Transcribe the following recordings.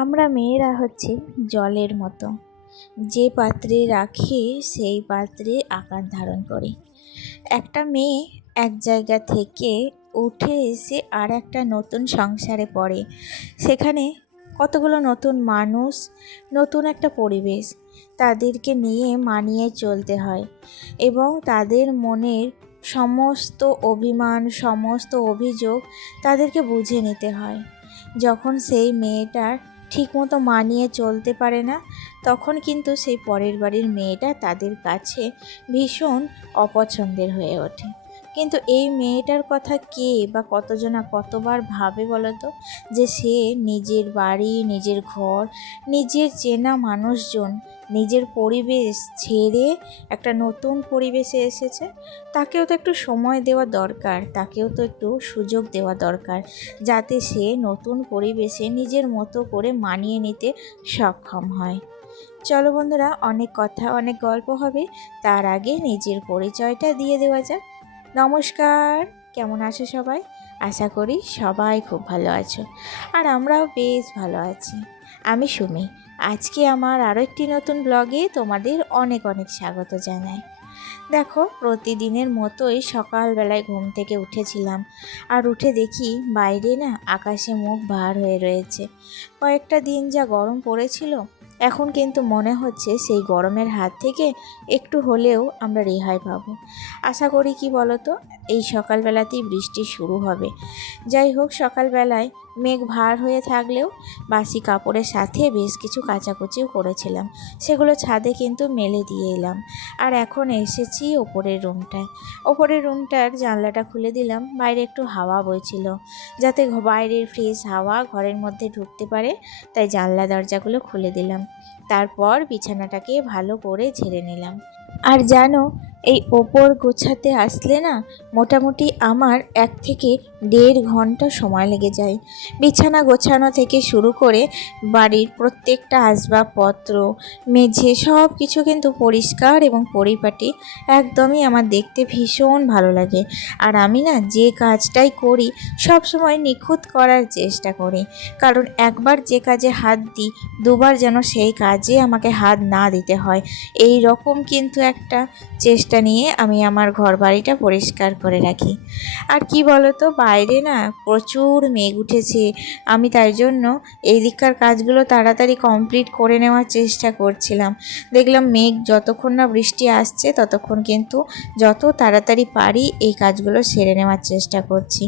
আমরা মেয়েরা হচ্ছে জলের মতো, যে পাত্রে রাখি সেই পাত্রে আকার ধারণ করি। একটা মেয়ে এক জায়গা থেকে উঠে এসে আর একটা নতুন সংসারে পড়ে। সেখানে কতগুলো নতুন মানুষ, নতুন একটা পরিবেশ, তাদেরকে নিয়ে মানিয়ে চলতে হয় এবং তাদের মনের সমস্ত অভিমান, সমস্ত অভিযোগ তাদেরকে বুঝে নিতে হয়। যখন সেই মেয়েটার ঠিকমতো মানিয়ে চলতে পারে না, তখন কিন্তু সেই পরের বাড়ির মেয়েটা তাদের কাছে ভীষণ অপছন্দের হয়ে ওঠে। কিন্তু এই মেয়েটার কথা কে বা কতজনা কতবার ভাবে বলো তো, যে সে নিজের বাড়ি, নিজের ঘর, নিজের চেনা মানুষজন, নিজের পরিবেশ ছেড়ে একটা নতুন পরিবেশে এসেছে। তাকেও তো একটু সময় দেওয়া দরকার, তাকেও তো একটু সুযোগ দেওয়া দরকার, যাতে সে নতুন পরিবেশে নিজের মতো করে মানিয়ে নিতে সক্ষম হয়। চলো বন্ধুরা, অনেক কথা অনেক গল্প হবে, তার আগে নিজের পরিচয়টা দিয়ে দেওয়া যাক। নমস্কার, কেমন আছো সবাই? আশা করি সবাই খুব ভালো আছো, আর আমরাও বেশ ভালো আছি। আমি সুমি। আজকে আমার আরও একটি নতুন ব্লগে তোমাদের অনেক অনেক স্বাগত জানাই। দেখো, প্রতিদিনের মতোই সকালবেলায় ঘুম থেকে উঠেছিলাম, আর উঠে দেখি বাইরে না আকাশে মুখ ভার হয়ে রয়েছে। কয়েকটা দিন যা গরম পড়েছিল, এখন কিন্তু মনে হচ্ছে সেই গরমের হাত থেকে একটু হলেও আমরা রেহাই পাবো। আশা করি কি বলো তো, এই সকালবেলাতেই বৃষ্টি শুরু হবে। যাই হোক, সকালবেলায় মেঘ ভার হয়ে থাকলেও বাসি কাপড়ের সাথে বেশ কিছু কাচাকুচিও করেছিলাম, সেগুলো ছাদে কিন্তু মেলে দিয়ে এলাম। আর এখন এসেছি ওপরের রুমটায়। ওপরের রুমটার জানলাটা খুলে দিলাম, বাইরে একটু হাওয়া বইছিল, যাতে বাইরের ফ্রেশ হাওয়া ঘরের মধ্যে ঢুকতে পারে, তাই জানলা দরজাগুলো খুলে দিলাম। তারপর বিছানাটাকে ভালো করে ঝেড়ে নিলাম। আর জানো, এই ওপর গোছাতে আসলে না মোটামুটি আমার 1 থেকে 1.5 ঘন্টা সময় লেগে যায়। বিছানা গোছানো থেকে শুরু করে বাড়ির প্রত্যেকটা আসবাবপত্র, মেঝে সব কিছু কিন্তু পরিষ্কার এবং পরিপাটি একদমই আমার দেখতে ভীষণ ভালো লাগে। আর আমি না যে কাজটাই করি সব সময় নিখুঁত করার চেষ্টা করি, কারণ একবার যে কাজে হাত দিই, দুবার যেন সেই কাজে আমাকে হাত না দিতে হয়। এই রকম কিন্তু একটা চেষ্টা নিয়ে আমি আমার ঘর বাড়িটা পরিষ্কার করে রাখি। আর কি বলো তো, বাইরে না প্রচুর মেঘ উঠেছে। আমি তাই জন্য এই দিককার কাজগুলো তাড়াতাড়ি কমপ্লিট করে নেওয়ার চেষ্টা করছিলাম। দেখলাম মেঘ যতক্ষণ না বৃষ্টি আসছে ততক্ষণ কিন্তু যত তাড়াতাড়ি পারি এই কাজগুলো সেরে নেওয়ার চেষ্টা করছি।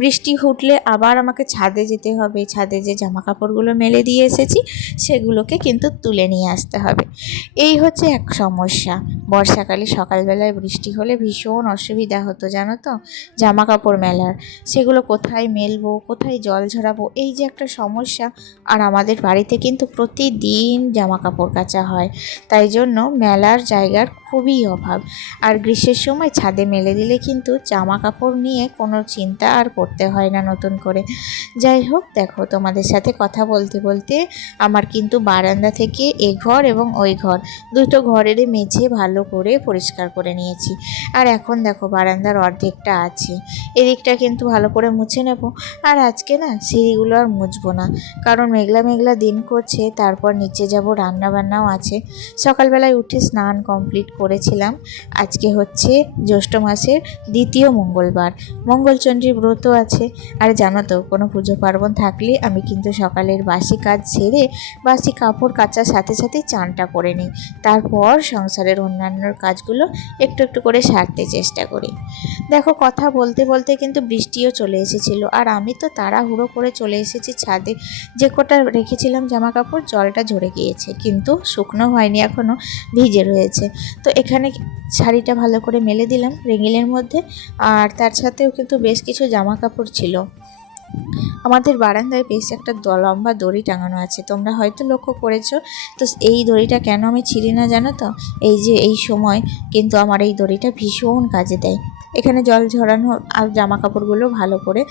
বৃষ্টি উঠলে আবার আমাকে ছাদে যেতে হবে, ছাদে যে জামা কাপড়গুলো মেলে দিয়ে এসেছি সেগুলোকে কিন্তু তুলে নিয়ে আসতে হবে। এই হচ্ছে এক সমস্যা। বর্ষাকালে সকালবেলায় বৃষ্টি হলে ভীষণ অসুবিধা হতো জানো তো, জামা কাপড় মেলার। সেগুলো কোথায় মেলবো, কোথায় জল ঝরাবো, এই যে একটা সমস্যা। আর আমাদের বাড়িতে কিন্তু প্রতিদিন জামা কাপড় কাচা হয়, তাই জন্য মেলার জায়গার খুবই অভাব। আর গ্রীষ্মের সময় ছাদে মেলে দিলে কিন্তু জামা কাপড় নিয়ে কোনো চিন্তা আর করতে হয় না নতুন করে। যাই হোক, দেখো তোমাদের সাথে কথা বলতে বলতে আমার কিন্তু বারান্দা থেকে এ ঘর এবং ওই ঘর, দুটো ঘরেরই মেঝে ভালো করে পরিষ্কার করে নিয়েছি। আর এখন দেখো বারান্দার অর্ধেকটা আছে, এদিকটা কিন্তু ভালো করে মুছে নেব। আর আজকে না সিঁড়িগুলো আর মুছবো না, কারণ মেঘলা মেঘলা দিন করছে, তারপর নিচে যাব, রান্না বান্নাও আছে। সকালবেলায় উঠে স্নান কমপ্লিট করেছিলাম। আজকে হচ্ছে জ্যৈষ্ঠ মাসের 2য় মঙ্গলবার, মঙ্গলচণ্ডীর ব্রত আছে। আর জানো তো, কোনো পুজো পার্বণ থাকলে আমি কিন্তু সকালের বাসি কাজ সেরে বাসি কাপড় কাচার সাথে সাথে চানটা করে নিই, তারপর সংসারের অন্যান্য কাজগুলো একটু একটু করে সারতে চেষ্টা করি। দেখো, কথা বলতে বলতে কিন্তু বৃষ্টিও চলে এসেছিলো, আর আমি তো তাড়াহুড়ো করে চলে এসেছি ছাদে। যে কটা রেখেছিলাম জামা কাপড় জলটা ঝরে গিয়েছে, কিন্তু শুকনো হয়নি, এখনও ভিজে রয়েছে। তো এখানে শাড়িটা ভালো করে মেলে দিলাম রেঙিলের মধ্যে, আর তার সাথেও কিন্তু বেশ কিছু জামা কাপড় ছিল। আমাদের বারান্দায় বেশ একটা লম্বা দড়ি টাঙানো আছে, তোমরা হয়তো লক্ষ্য করেছো। তো এই দড়িটা কেন আমি ছিঁড়ি না জানো তো, এই যে এই সময় কিন্তু আমার এই দড়িটা ভীষণ কাজে দেয়। এখানে জল ঝরানো আর জামা কাপড়গুলো ভালো করে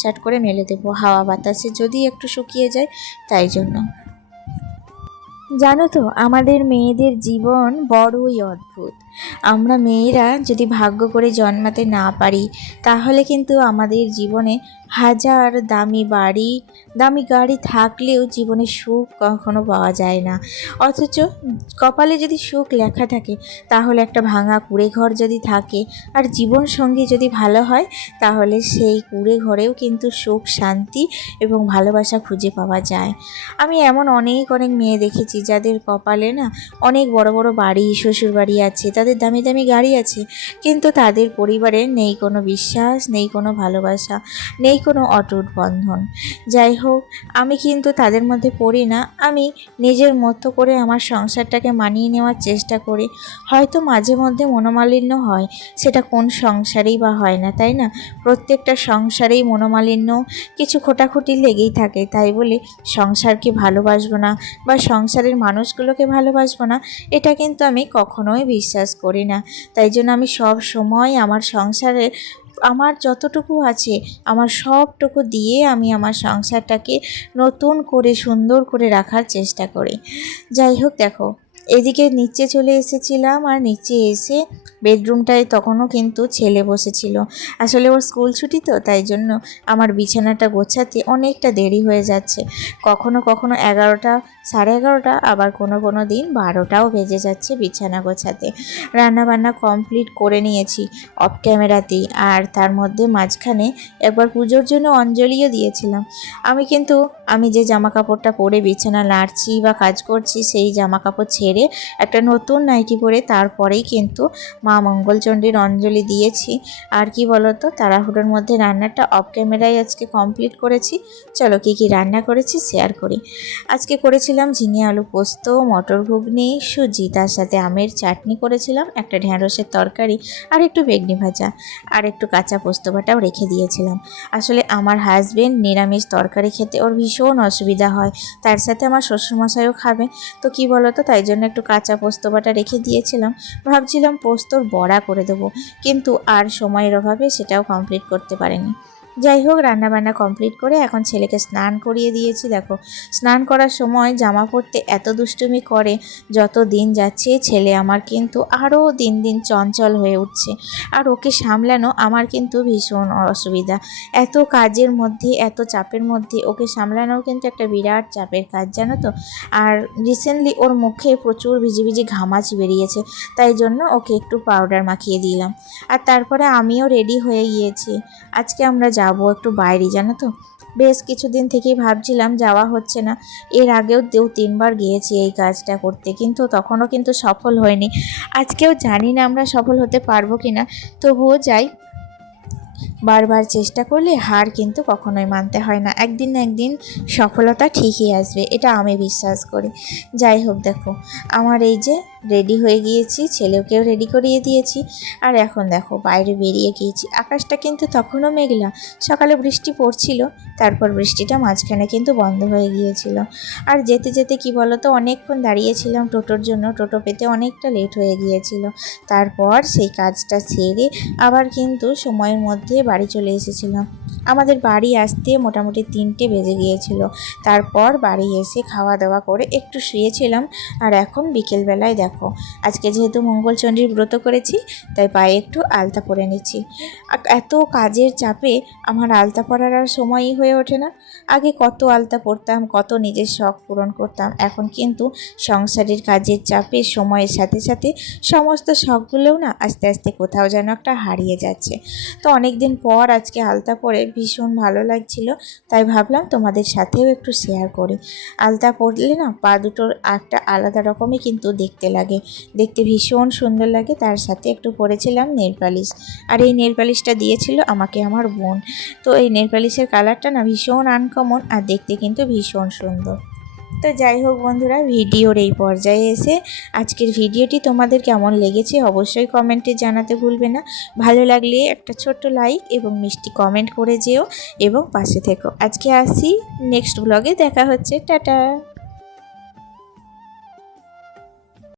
সাট করে মেলে দেবো, হাওয়া বাতাসে যদি একটু শুকিয়ে যায়, তাই জন্য। জানো তো, আমাদের মেয়েদের জীবন বড়ই অদ্ভুত। আমরা মেয়েরা যদি ভাগ্য করে জন্মাতে না পারি তাহলে কিন্তু আমাদের জীবনে হাজার দামি বাড়ি দামি গাড়ি থাকলেও জীবনে সুখ কখনো পাওয়া যায় না। অথচ কপালে যদি সুখ লেখা থাকে তাহলে একটা ভাঙা কুঁড়ে ঘর যদি থাকে আর জীবনসঙ্গী যদি ভালো হয় তাহলে সেই কুঁড়ে ঘরেও কিন্তু সুখ শান্তি এবং ভালোবাসা খুঁজে পাওয়া যায়। আমি এমন অনেক অনেক মেয়ে দেখেছি যাদের কপালে না অনেক বড় বড় বাড়ি শ্বশুর বাড়ি আছে, তাদের দামি দামি গাড়ি আছে, কিন্তু তাদের পরিবারে নেই কোনো বিশ্বাস, নেই কোনো ভালোবাসা, নেই কোনো অটুট বন্ধন। যাই হোক, আমি কিন্তু তাদের মধ্যে পড়ি না। আমি নিজের মতো করে আমার সংসারটাকে মানিয়ে নেওয়ার চেষ্টা করি। হয়তো মাঝে মধ্যে মনোমালিন্য হয়, সেটা কোন সংসারেই বা হয় না, তাই না? প্রত্যেকটা সংসারেই মনোমালিন্য কিছু খোটাখুটি লেগেই থাকে। তাই বলে সংসারকে ভালোবাসবো না বা সংসারের মানুষগুলোকে ভালোবাসবো না, এটা কিন্তু আমি কখনোই বিশ্বাস করি না। তাই জন্য আমি সব সময় আমার সংসারে আমার যতটুকু আছে আমার সবটুকু দিয়ে আমি আমার সংসারটাকে নতুন করে সুন্দর করে রাখার চেষ্টা করি। যাই হোক, দেখো এদিকে নিচে চলে এসেছিলাম আর নিচে এসে বেডরুমটায় তখনও কিন্তু ছেলে বসেছিল। আসলে ওর স্কুল ছুটি তো, তাই জন্য আমার বিছানাটা গোছাতে অনেকটা দেরি হয়ে যাচ্ছে। কখনো কখনো 11টা, 11:30, আবার কোনো দিন 12টাও বেজে যাচ্ছে বিছানা গোছাতে। রান্নাবান্না কমপ্লিট করে নিয়েছি অফ ক্যামেরাতেই, আর তার মধ্যে মাঝখানে একবার পুজোর জন্য অঞ্জলিও দিয়েছিলাম। আমি যে জামা কাপড়টা পরে বিছানা নাড়ছি বা কাজ করছি সেই জামা কাপড় ছেড়ে একটা নতুন নাইটি পরে তারপরেই কিন্তু মা মঙ্গলচণ্ডীর অঞ্জলি দিয়েছি। আর কি বলতো, তাড়াহুড়োর মধ্যে রান্নাটা অফ ক্যামেরায় আজকে কমপ্লিট করেছি। চলো কি কি রান্না করেছি শেয়ার করি। আজকে করেছিলাম ঝিঙে আলু পোস্ত, মটর ঘুগনি, সুজি, তার সাথে আমের চাটনি করেছিলাম, একটা ঢ্যাঁড়সের তরকারি, আর একটু বেগনি ভাজা, আর একটু কাঁচা পোস্ত বাটাও রেখে দিয়েছিলাম। আসলে আমার হাজবেন্ড নিরামিষ তরকারি খেতে ওর ভীষণ অসুবিধা হয়, তার সাথে আমার শ্বশুরমশাইও খাবে। তো কি বলতো, তাই জন্য একটু কাঁচা পোস্ত বাটা রেখে দিয়েছিলাম। ভাবছিলাম পোস্তর বড়া করে দেবো, কিন্তু আর সময়ের অভাবে সেটাও কমপ্লিট করতে পারিনি। যাই হোক, রান্নাবান্না কমপ্লিট করে এখন ছেলেকে স্নান করিয়ে দিয়েছি। দেখো, স্নান করার সময় জামা পরতে এত দুষ্টুমি করে, যত দিন যাচ্ছে ছেলে আমার কিন্তু আরও দিন দিন চঞ্চল হয়ে উঠছে। আর ওকে সামলানো আমার কিন্তু ভীষণ অসুবিধা। এত কাজের মধ্যে, এত চাপের মধ্যে ওকে সামলানোও কিন্তু একটা বিরাট চাপের কাজ, জানো তো। আর রিসেন্টলি ওর মুখে প্রচুর ভিজি ভিজি ঘামাচি বেরিয়েছে, তাই জন্য ওকে একটু পাউডার মাখিয়ে দিলাম। আর তারপরে আমিও রেডি হয়ে গিয়েছি। আজকে আমরা যাব একটু বাইরে, জানো তো। বেশ কিছুদিন থেকেই ভাবছিলাম, যাওয়া হচ্ছে না। এর আগেও 2-3বার গিয়েছি এই কাজটা করতে, কিন্তু তখনও কিন্তু সফল হয়নি। আজকেও জানি না আমরা সফল হতে পারবো কিনা, তবুও যাই। বারবার চেষ্টা করলে হার কিন্তু কখনোই মানতে হয় না, একদিন না একদিন সফলতা ঠিকই আসবে, এটা আমি বিশ্বাস করি। যাই হোক, দেখো আমার এই যে রেডি হয়ে গিয়েছি, ছেলেকেও রেডি করিয়ে দিয়েছি। আর এখন দেখো বাইরে বেরিয়ে গিয়েছি। আকাশটা কিন্তু তখনও মেঘলা, সকালে বৃষ্টি পড়ছিল, তারপর বৃষ্টিটা মাঝখানে কিন্তু বন্ধ হয়ে গিয়েছিল। আর যেতে যেতে কি বলতো, অনেকক্ষণ দাঁড়িয়েছিলাম টোটোর জন্য, টোটো পেতে অনেকটা লেট হয়ে গিয়েছিল। তারপর সেই কাজটা সেরে আবার কিন্তু সময়ের মধ্যে বাড়ি চলে এসেছিলাম। আমাদের বাড়ি আসতে মোটামুটি 3টে বেজে গিয়েছিল। তারপর বাড়ি এসে খাওয়া দাওয়া করে একটু শুয়েছিলাম। আর এখন বিকেলবেলায় দেখো, আজকে যেহেতু মঙ্গলচণ্ডীর ব্রত করেছি, তাই পায়ে একটু আলতা পরে নিচ্ছি। এত কাজের চাপে আমার আলতা পরার আর সময়ই হয়ে ওঠে না। আগে কত আলতা পরতাম, কত নিজের শখ পূরণ করতাম। এখন কিন্তু সংসারের কাজের চাপে সময়ের সাথে সাথে সমস্ত শখগুলোও না আস্তে আস্তে কোথাও যেন একটা হারিয়ে যাচ্ছে। তো অনেক দিন পর আজকে আলতা পরে ভীষণ ভালো লাগছিল, তাই ভাবলাম তোমাদের সাথেও একটু শেয়ার করি। আলতা পরলে না পা দুটোর একটা আলাদা রকমই কিন্তু দেখতে লাগে, দেখতে ভীষণ সুন্দর লাগে। তার সাথে একটু পরেছিলাম নেল পালিশ, আর এই নেল পালিশটা দিয়েছিল আমাকে আমার বোন। তো এই নেল পালিশের কালারটা না ভীষণ আনকমন, আর দেখতে কিন্তু ভীষণ সুন্দর। তো যাই হোক বন্ধুরা, ভিডিওর এই পর্যায়ে এসে আজকের ভিডিওটি তোমাদের কেমন লেগেছে অবশ্যই কমেন্টে জানাতে ভুলবে না। ভালো লাগলে একটা ছোট্ট লাইক এবং মিষ্টি কমেন্ট করে যেও এবং পাশে থেকো। আজকে আসি, নেক্সট ব্লগে দেখা হচ্ছে, টাটা।